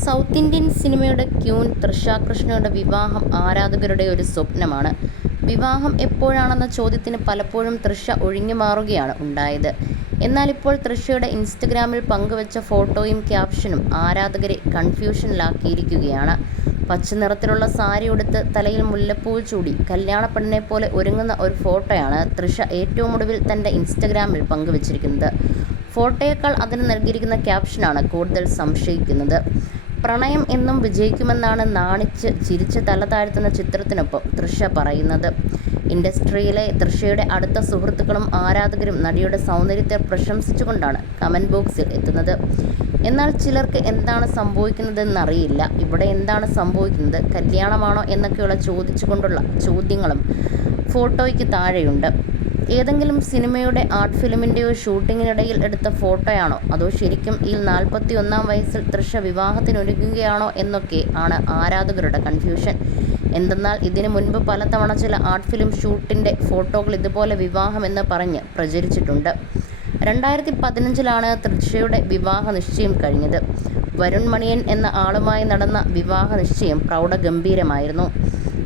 South Indian സിനിമയുടെ queen Trisha കൃഷ്ണയുടെ വിവാഹം ആരാധകരുടെ ഒരു സ്വപ്നമാണ്. വിവാഹം എപ്പോഴാണെന്ന ചോദ്യത്തിന് പലപ്പോഴും തൃഷ ഒഴിഞ്ഞു മാറുകയാണ് ഉണ്ടായത്. എന്നാൽ ഇപ്പോൾ തൃഷയുടെ ഇൻസ്റ്റഗ്രാമിൽ പങ്കുവച്ച ഫോട്ടോയും ക്യാപ്ഷനും ആരാധകരെ കൺഫ്യൂഷനിലാക്കിയിരിക്കുകയാണ്. പച്ച നിറത്തിലുള്ള സാരി ഉടുത്ത് തലയിൽ മുല്ലപ്പൂ ചൂടി കല്യാണപ്പെണ്ണിനെ പോലെ ഒരുങ്ങുന്ന ഒരു ഫോട്ടോയാണ് തൃഷ ഏറ്റവും ഒടുവിൽ തന്റെ ഇൻസ്റ്റഗ്രാമിൽ പങ്കുവച്ചിരിക്കുന്നത്. ഫോട്ടോയേക്കാൾ അതിന് നൽകിയിരിക്കുന്ന ക്യാപ്ഷനാണ് കൂടുതൽ സംശയിക്കുന്നത്. പ്രണയം എന്നും വിജയിക്കുമെന്നാണ് നാണിച്ച് ചിരിച്ച് തല താഴ്ത്തുന്ന ചിത്രത്തിനൊപ്പം തൃഷ പറയുന്നത്. ഇൻഡസ്ട്രിയിലെ തൃഷയുടെ അടുത്ത സുഹൃത്തുക്കളും ആരാധകരും നടിയുടെ സൗന്ദര്യത്തെ പ്രശംസിച്ചുകൊണ്ടാണ് കമന്റ് ബോക്സിൽ എത്തുന്നത്. എന്നാൽ ചിലർക്ക് എന്താണ് സംഭവിക്കുന്നതെന്നറിയില്ല. ഇവിടെ എന്താണ് സംഭവിക്കുന്നത്? കല്യാണമാണോ എന്നൊക്കെയുള്ള ചോദിച്ചുകൊണ്ടുള്ള ചോദ്യങ്ങളും ഫോട്ടോയ്ക്ക് താഴെയുണ്ട്. ഏതെങ്കിലും സിനിമയുടെ ആർട്ട് ഫിലിമിന്റെയോ ഷൂട്ടിങ്ങിനിടയിൽ എടുത്ത ഫോട്ടോയാണോ? അതോ ശരിക്കും ഈ നാൽപ്പത്തി ഒന്നാം വയസ്സിൽ തൃഷ വിവാഹത്തിനൊരുങ്ങുകയാണോ എന്നൊക്കെ ആണ് ആരാധകരുടെ കൺഫ്യൂഷൻ. എന്തെന്നാൽ ഇതിനു മുൻപ് പലതവണ ചില ആർട്ട് ഫിലിം ഷൂട്ടിന്റെ ഫോട്ടോകൾ ഇതുപോലെ വിവാഹമെന്ന് പറഞ്ഞ് പ്രചരിച്ചിട്ടുണ്ട്. രണ്ടായിരത്തി പതിനഞ്ചിലാണ് തൃഷയുടെ വിവാഹ നിശ്ചയം കഴിഞ്ഞത്. വരുൺ മണിയൻ എന്ന ആളുമായി നടന്ന വിവാഹ നിശ്ചയം പ്രൗഢഗംഭീരമായിരുന്നു.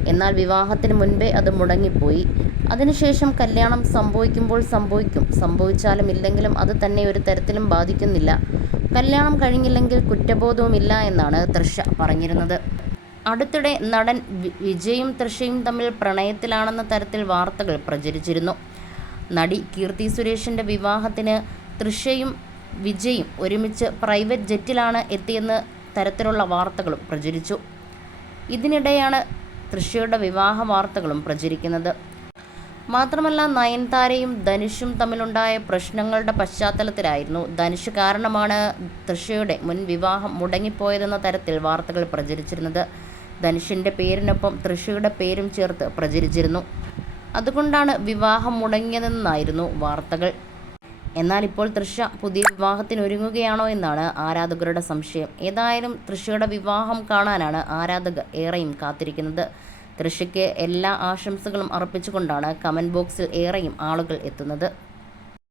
എന്നാൽ വിവാഹത്തിന് മുൻപേ അത് മുടങ്ങിപ്പോയി. അതിനുശേഷം കല്യാണം സംഭവിക്കുമ്പോൾ സംഭവിക്കും. സംഭവിച്ചാലും ഇല്ലെങ്കിലും അത് തന്നെ ഒരു തരത്തിലും ബാധിക്കുന്നില്ല. കല്യാണം കഴിഞ്ഞില്ലെങ്കിൽ കുറ്റബോധവുമില്ല എന്നാണ് തൃഷ പറഞ്ഞിരുന്നത്. അടുത്തിടെ നടൻ വിജയും തൃഷയും തമ്മിൽ പ്രണയത്തിലാണെന്ന തരത്തിൽ വാർത്തകൾ പ്രചരിച്ചിരുന്നു. നടി കീർത്തി സുരേഷിന്റെ വിവാഹത്തിന് തൃഷയും വിജയും ഒരുമിച്ച് പ്രൈവറ്റ് ജെറ്റിലാണ് എത്തിയെന്ന് തരത്തിലുള്ള വാർത്തകളും പ്രചരിച്ചു. ഇതിനിടെയാണ് തൃശ്ശയുടെ വിവാഹ വാർത്തകളും പ്രചരിക്കുന്നത്. മാത്രമല്ല നയൻതാരയും ധനുഷും തമ്മിലുണ്ടായ പ്രശ്നങ്ങളുടെ പശ്ചാത്തലത്തിലായിരുന്നു ധനുഷ് കാരണമാണ് തൃശ്ശയുടെ മുൻ വിവാഹം മുടങ്ങിപ്പോയതെന്ന തരത്തിൽ വാർത്തകൾ പ്രചരിച്ചിരുന്നത്. ധനുഷിന്റെ പേരിനൊപ്പം തൃശ്ശയുടെ പേരും ചേർത്ത് പ്രചരിച്ചിരുന്നു. അതുകൊണ്ടാണ് വിവാഹം മുടങ്ങിയതെന്നായിരുന്നു വാർത്തകൾ. എന്നാൽ ഇപ്പോൾ തൃഷ പുതിയ വിവാഹത്തിന് ഒരുങ്ങുകയാണോ എന്നാണ് ആരാധകരുടെ സംശയം. ഏതായാലും തൃഷയുടെ വിവാഹം കാണാനാണ് ആരാധകർ ഏറെയും കാത്തിരിക്കുന്നത്. തൃഷയ്ക്ക് എല്ലാ ആശംസകളും അർപ്പിച്ചുകൊണ്ടാണ് കമന്റ് ബോക്സിൽ ഏറെയും ആളുകൾ എത്തുന്നത്.